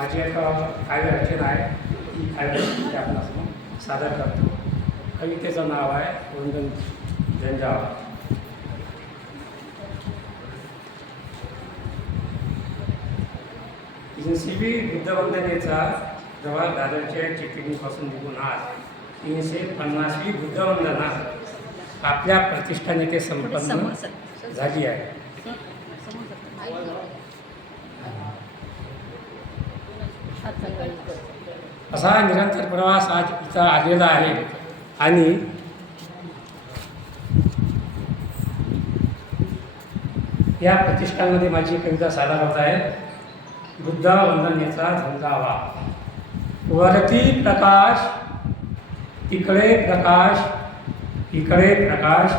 माझी एक काव्य रचना आहे. ती काव्य मी आपणासमोर सादर करतो. कवितेचं नाव आहे वंदन झंझावा तीनशेवी बुद्धवंदनेचा जवळ दादरच्या चिठ्ठीपासून निघून आज तीनशे पन्नासवी बुद्धवंदना आपल्या प्रतिष्ठाने ते संपन्न झाली आहे. असा निरंतर प्रवास आज इथं आलेला आहे. आणि या प्रतिष्ठानमध्ये माझी कविता सादर होत आहे. बुद्धा वंदनेचा झंझावा वरती प्रकाश तिकडे प्रकाश इकडे प्रकाश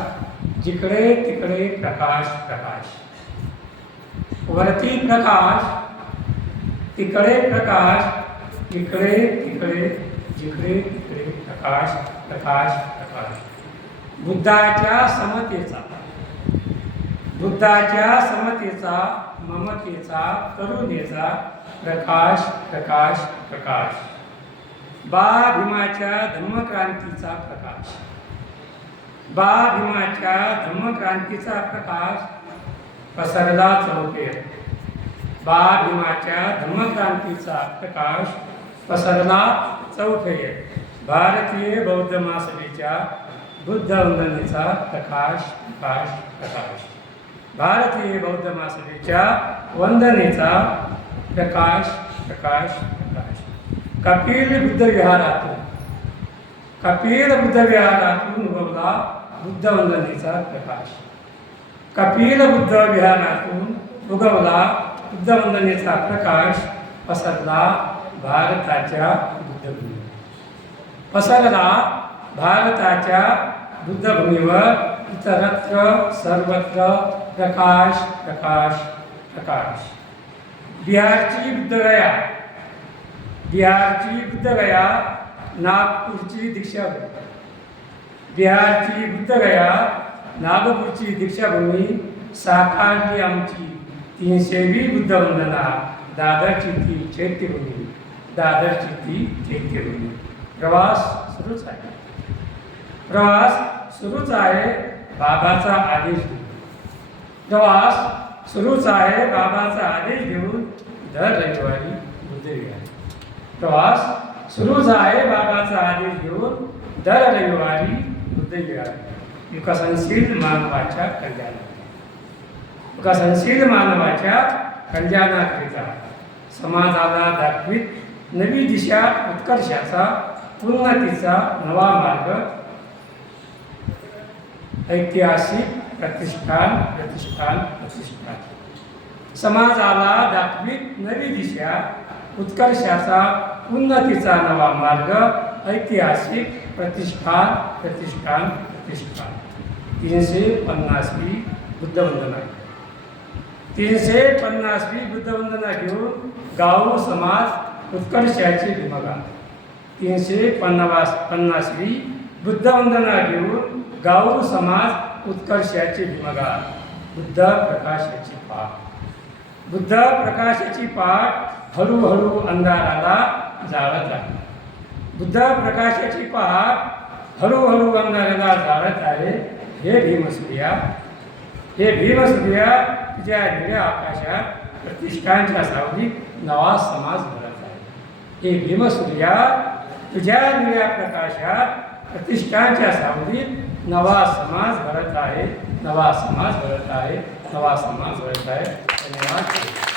जिकडे तिकडे प्रकाश प्रकाश. वरती प्रकाश तिकडे प्रकाश इकडे तिकडे जिकडे तिकडे प्रकाश प्रकाश प्रकाश. बुद्धाच्या समतेचा. बुद्धाच्या समतेचा ममतेचा करुणेचा प्रकाश प्रकाश प्रकाश. बा भीमाच्या धम्मक्रांतीचा प्रकाश. बा भीमाच्या धम्मक्रांतीचा प्रकाश. पसरला चौफेर. भीमाच्या धर्मक्रांतीचा प्रकाश पसरला चौथे. भारतीय बौद्ध महासभेच्या बुद्धवंदनेचा प्रकाश प्रकाश प्रकाश. भारतीय बौद्ध महासभेच्या वंदनेचा प्रकाश प्रकाश प्रकाश. कपिल बुद्ध विहारातून कपिल बुद्ध विहारातून उगवला बुद्धवंदनेचा प्रकाश. कपिल बुद्ध विहारातून उगवला बुद्ध प्रकाश पसरला भारताच्या बुद्धभूमीवर पसरला भारताच्या बुद्धभूमीवर इतरत्र सर्वत्र प्रकाश प्रकाश प्रकाश. बिहारची बुद्धगया बिहारची बुद्धगया नागपूरची दीक्षाभूमी. बिहारची बुद्धगया नागपूरची दीक्षाभूमी साकारली आमची. तीनशेवी बुद्धवंदना दादरची ती चैत्यभूमी दादरची ती चैत्यभूमी प्रवास सुरूच आहे. प्रवास सुरूच आहे बाबाचा आदेश घेऊन. प्रवास सुरूच आहे बाबाचा आदेश घेऊन दर रविवारी उदय प्रवास सुरूच आहे बाबाचा आदेश घेऊन दर रविवारी उदय विहार मानवाच्या कल्याणात. विकसनशील मानवाच्या कल्याणाकरिता समाजाला दाखवीत नवी दिशा उत्कर्षाचा उन्नतीचा नवा मार्ग ऐतिहासिक प्रतिष्ठान प्रतिष्ठान प्रतिष्ठान. समाजाला दाखवीत नवी दिशा उत्कर्षाचा उन्नतीचा नवा मार्ग ऐतिहासिक प्रतिष्ठान प्रतिष्ठान प्रतिष्ठान. तीनशे पन्नासवी बुद्धवंदना तीनशे पन्नासवी बुद्धवंदना घेऊन गाव समाज उत्कर्षाची भूमिका तीनशे पन्नास पन्नासवी बुद्धवंदना घेऊन गाव समाज उत्कर्षाची भूमिका बुद्ध प्रकाशाची पाठ. बुद्ध प्रकाशाची पाठ हळूहळू अंधाराला जाळत आहे. बुद्ध प्रकाशाची पाठ हळूहळू अंधाराला जाळत आहे. हे भीमसूर्या. हे भीमसूर्या ज्या निळ्या आकाशात प्रतिष्ठानच्या सावलीत नवा समाज भरत आहे हे भीमसूर्या तुझ्या निळ्या प्रकाशात प्रतिष्ठानच्या सावलीत नवा समाज भरत आहे नवा समाज भरत आहे नवा समाज भरत आहे धन्यवाद।